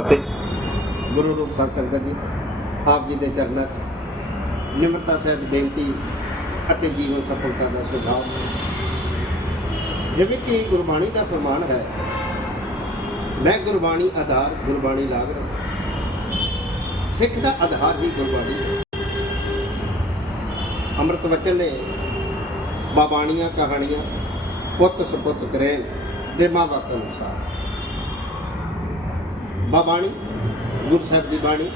ਫਤਿਹ ਗੁਰੂ ਰੂਪ ਸਾਧ ਸੰਗਤ ਜੀ, ਆਪ ਜੀ ਦੇ ਚਰਨਾਂ 'ਚ ਨਿਮਰਤਾ ਸਹਿਤ ਬੇਨਤੀ ਅਤੇ ਜੀਵਨ ਸਫਲਤਾ ਦਾ ਸੁਝਾਅ। ਜਿਵੇਂ ਕਿ ਗੁਰਬਾਣੀ ਦਾ ਫਰਮਾਨ ਹੈ, ਮੈਂ ਗੁਰਬਾਣੀ ਆਧਾਰ, ਗੁਰਬਾਣੀ ਲਾਗ ਰਹਾ ਸਿੱਖ ਦਾ ਆਧਾਰ ਹੀ ਗੁਰਬਾਣੀ ਹੈ। ਅੰਮ੍ਰਿਤ ਵਚਨ ਨੇ ਬਾਬਾਣੀਆਂ ਕਹਾਣੀਆਂ ਪੁੱਤ ਸੁਪੁੱਤ ਕਰੇਨ ਦੇ ਮਾਵਾਕ ਅਨੁਸਾਰ ਬਾਬਾਣੀ ਗੁਰੂ ਸਾਹਿਬ ਦੀ ਬਾਣੀ,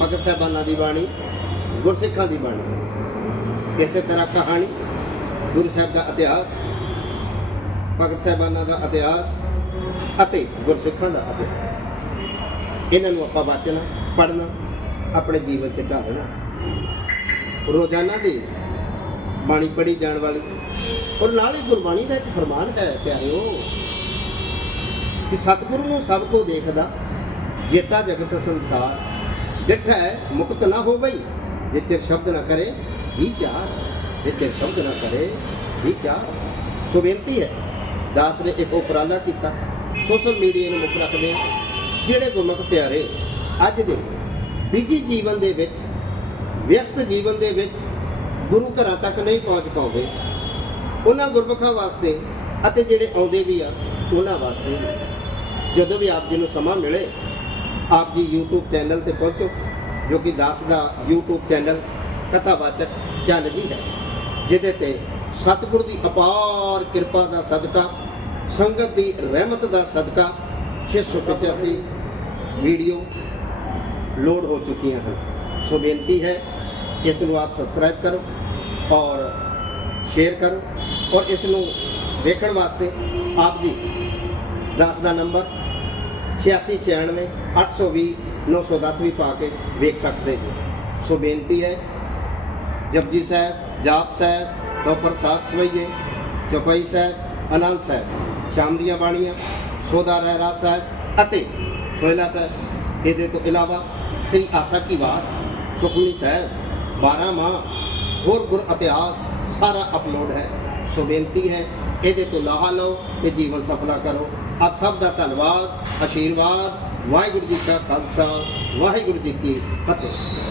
ਭਗਤ ਸਾਹਿਬਾਨਾਂ ਦੀ ਬਾਣੀ ਗੁਰਸਿੱਖਾਂ ਦੀ ਬਾਣੀ। ਇਸੇ ਤਰ੍ਹਾਂ ਕਹਾਣੀ, ਗੁਰੂ ਸਾਹਿਬ ਦਾ ਇਤਿਹਾਸ, ਭਗਤ ਸਾਹਿਬਾਨਾਂ ਦਾ ਇਤਿਹਾਸ ਅਤੇ ਗੁਰਸਿੱਖਾਂ ਦਾ ਇਤਿਹਾਸ। ਇਹਨਾਂ ਨੂੰ ਆਪਾਂ ਵਾਚਣਾ, ਪੜ੍ਹਨਾ, ਆਪਣੇ ਜੀਵਨ 'ਚ ਢਾਲਣਾ। ਰੋਜ਼ਾਨਾ ਦੀ ਬਾਣੀ ਪੜ੍ਹੀ ਜਾਣ ਵਾਲੀ ਔਰ ਨਾਲ ਹੀ ਗੁਰਬਾਣੀ ਦਾ ਇੱਕ ਫਰਮਾਨ ਹੈ, ਪਿਆਰਿਓ। ਕਿ ਸਤਿਗੁਰੂ ਨੂੰ ਸਭ ਕੋ ਦੇਖਦਾ ਜੇਤਾ ਜਗਤ ਸੰਸਾਰ। ਡਿਠਾ ਮੁਕਤ ਨਾ ਹੋਵਈ, ਜਿੱਥੇ ਸ਼ਬਦ ਨਾ ਕਰੇ, ਵਿਚਾਰ। ਜਿੱਥੇ ਸ਼ਬਦ ਨਾ ਕਰੇ, ਵਿਚਾਰ। ਸੋ ਬੇਨਤੀ ਹੈ, ਦਾਸ ਨੇ ਇੱਕ ਉਪਰਾਲਾ ਕੀਤਾ। ਸੋਸ਼ਲ ਮੀਡੀਆ ਨੂੰ ਮੁੱਖ ਰੱਖਦੇ ਜਿਹੜੇ ਗੁਰਮੁਖ ਪਿਆਰੇ, ਅੱਜ ਦੇ ਬਿਜ਼ੀ ਜੀਵਨ ਦੇ ਵਿੱਚ, ਵਿਅਸਤ ਜੀਵਨ ਦੇ ਵਿੱਚ ਗੁਰੂ ਘਰਾਂ ਤੱਕ ਨਹੀਂ ਪਹੁੰਚ ਪਾਉਂਦੇ, ਉਹਨਾਂ ਗੁਰਮੁਖਾਂ ਵਾਸਤੇ ਅਤੇ ਜਿਹੜੇ ਆਉਂਦੇ ਵੀ ਆ, ਉਹਨਾਂ ਵਾਸਤੇ ਵੀ। ਜਦੋਂ ਵੀ ਆਪ ਜੀ ਨੂੰ ਸਮਾਂ ਮਿਲੇ, ਆਪ ਜੀ YouTube ਚੈਨਲ ਤੇ ਪਹੁੰਚੋ, ਜੋ ਕਿ ਦਾਸ ਦਾ YouTube ਚੈਨਲ ਕਥਾਵਾਚਕ ਚੰਨ ਜੀ ਹੈ, ਜਿਹਦੇ ਤੇ ਸਤਿਗੁਰ ਦੀ ਅਪਾਰ ਕਿਰਪਾ ਦਾ ਸਦਕਾ, ਸੰਗਤ ਦੀ ਰਹਿਮਤ ਦਾ ਸਦਕਾ 685 ਵੀਡੀਓ ਲੋਡ ਹੋ ਚੁੱਕੀਆਂ ਹਨ। ਸੋ ਬੇਨਤੀ ਹੈ, ਇਸ ਨੂੰ ਆਪ ਸਬਸਕ੍ਰਾਈਬ ਕਰੋ ਔਰ ਸ਼ੇਅਰ ਕਰੋ ਔਰ ਇਸ ਨੂੰ ਦੇਖਣ ਵਾਸਤੇ ਆਪ ਜੀ ਦਾਸ ਦਾ ਨੰਬਰ 8696 820 910 ਵੀ ਪਾ ਕੇ ਵੇਖ ਸਕਦੇ ਹੋ। ਸੋ ਬੇਨਤੀ ਹੈ, ਜਪਜੀ ਸਾਹਿਬ, ਜਾਪ ਸਾਹਿਬ ਦੋ ਪ੍ਰਸਾਦ ਸਵਈਏ, ਚੌਪਈ ਸਾਹਿਬ ਆਨੰਦ ਸਾਹਿਬ, ਸ਼ਾਮ ਦੀਆਂ ਬਾਣੀਆਂ ਸੋਦਾ ਰਹਿਰਾ ਸਾਹਿਬ ਅਤੇ ਸੋਇਲਾ ਸਾਹਿਬ। ਇਹਦੇ ਤੋਂ ਇਲਾਵਾ ਸ੍ਰੀ ਆਸਾ ਕੀ ਬਾਤ, ਸੁਖਮਨੀ ਸਾਹਿਬ 12 ਮਾਹ ਹੋਰ ਗੁਰ ਇਤਿਹਾਸ ਸਾਰਾ ਅਪਲੋਡ ਹੈ। ਸੋ ਬੇਨਤੀ ਹੈ, ਇਹਦੇ ਤੋਂ ਲਾਹਾ ਲਓ ਤੇ ਜੀਵਨ ਸਫਲਾ ਕਰੋ। ਆਪ ਸਭ ਦਾ ਧੰਨਵਾਦ ਆਸ਼ੀਰਵਾਦ ਵਾਹਿਗੁਰੂ ਜੀ ਕਾ ਖਾਲਸਾ, ਵਾਹਿਗੁਰੂ ਜੀ ਕੀ ਫਤਿਹ।